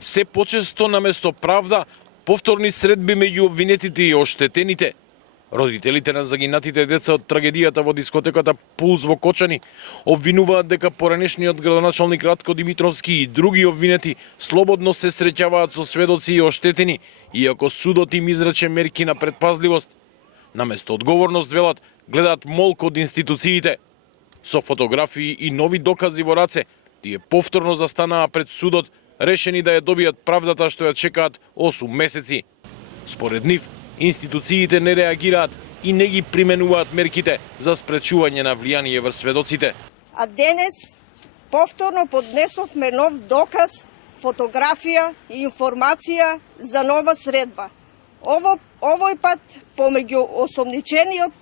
Се почесто наместо правда, повторни средби меѓу обвинетите и оштетените. Родителите на загинатите деца од трагедијата во дискотеката Пулс во Кочани обвинуваат дека поранешниот градоначалник Радко Димитровски и други обвинети слободно се среќаваат со сведоци и оштетени, иако судот им изрече мерки на предпазливост. Наместо одговорност, велат, гледаат молк од институциите. Со фотографии и нови докази во раце, тие повторно застанаа пред судот, решени да ја добијат правдата што ја чекаат 8 месеци. Според нив, институциите не реагираат и не ги применуваат мерките за спречување на влијание врз сведоците. А денес повторно поднесовме нов доказ, фотографија и информација за нова средба. Овој пат помеѓу осомничениот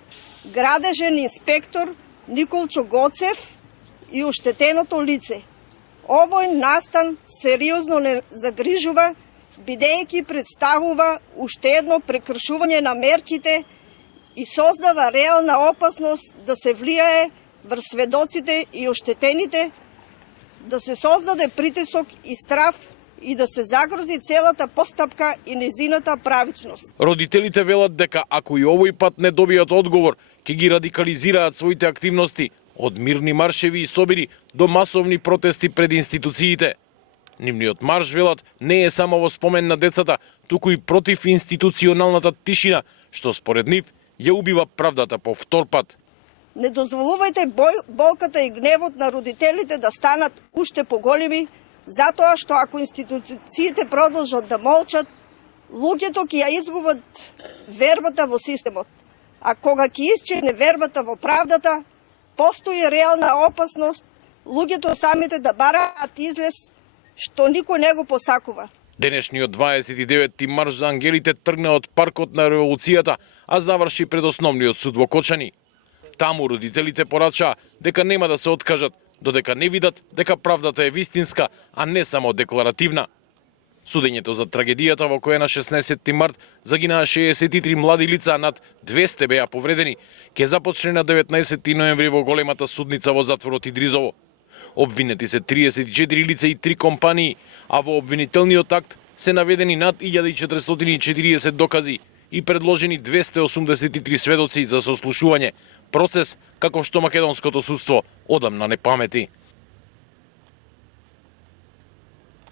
градежен инспектор Николчо Гоцев и оштетеното лице. Овој настан сериозно не загрижува, бидејќи представува уште едно прекршување на мерките и создава реална опасност да се влијае врз сведоците и оштетените, да се создаде притисок и страв и да се загрози целата постапка и незината правичност. Родителите велат дека ако и овој пат не добијат одговор, ќе ги радикализираат своите активности од мирни маршеви и собири до масовни протести пред институциите. Нивниот марш, велат, не е само во спомен на децата, туку и против институционалната тишина, што според нив ја убива правдата по втор пат. Не дозволувајте болката и гневот на родителите да станат уште поголеми, затоа што ако институциите продолжат да молчат, луѓето ќе ја изгубат вербата во системот. А кога ќе исчезне вербата во правдата, постои реална опасност луѓето самите да бараат излез што никој не го посакува. Денешниот 29-ти марш за ангелите тргна од паркот на револуцијата, а заврши пред основниот суд во Кочани. Таму родителите порачаа дека нема да се откажат, додека не видат дека правдата е вистинска, а не само декларативна. Судењето за трагедијата во која на 16 март загинаа 63 млади лица, над 200 беа повредени, ќе започне на 19 ноември во големата судница во затворот Идризово. Обвинети се 34 лица и 3 компании, а во обвинителниот акт се наведени над 1440 докази и предложени 283 сведоци за сослушување, процес како што македонското судство одамна не памети.